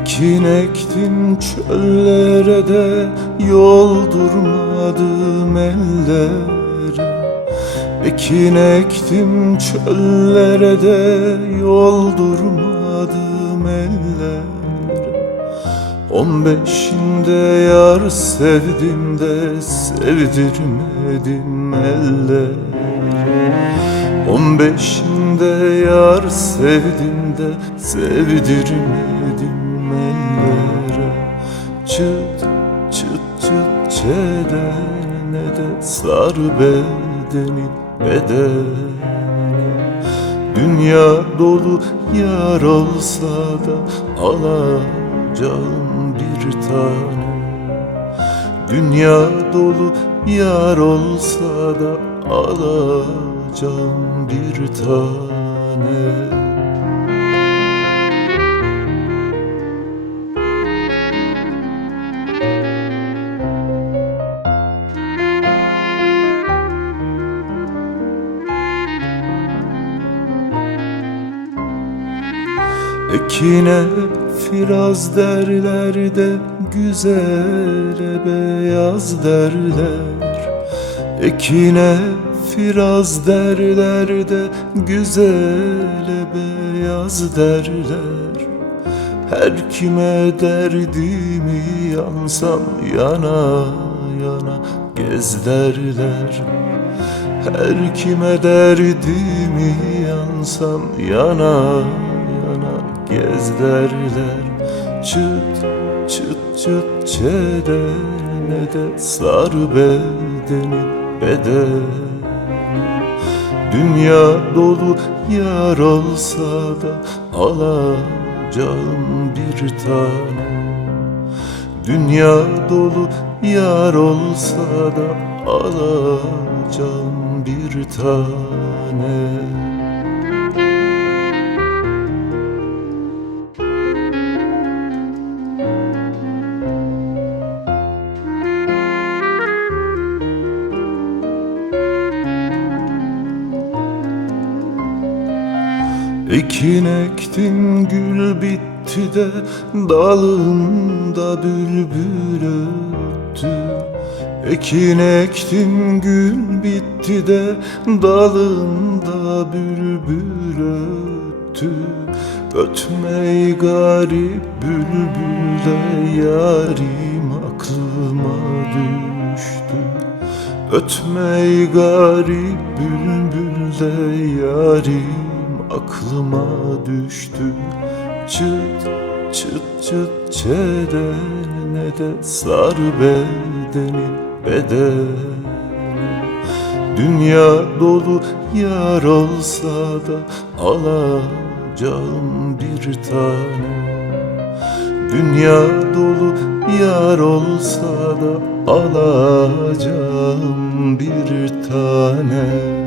Ekin ektim çöllere de yoldurmadım ellere. Ekin ektim çöllere de yoldurmadım ellere. On beşinde yar sevdim de sevdirmedim ellere. On beşinde yar sevdim de sevdirmedim Çıt çıt çıt çedene de sar bedenin bedeni. Dünya dolu yar olsa da alacağım bir tane. Dünya dolu yar olsa da alacağım bir tane Ekine firaz derler de güzele beyaz derler. Ekine firaz derler de güzele beyaz derler. Her kime derdimi yansam yana yana gez derler. Her kime derdimi yansam yana gez derler Çıt çıt çıt çedene de sar bedeni Dünya dolu yar olsa da alacağım bir tane. Dünya dolu yar olsa da alacağım bir tane Ekin ektin gül bitti de dalında bülbül öttü. Ekin ektin gül bitti de dalında bülbül öttü. Ötmey garip bülbül de yarim aklıma düştü. Ötmey garip bülbül de yarim aklıma düştü. Çıt çıt çıt çedene de sar bedeni. Dünya dolu yar olsa da alacağım bir tane. Dünya dolu yar olsa da alacağım bir tane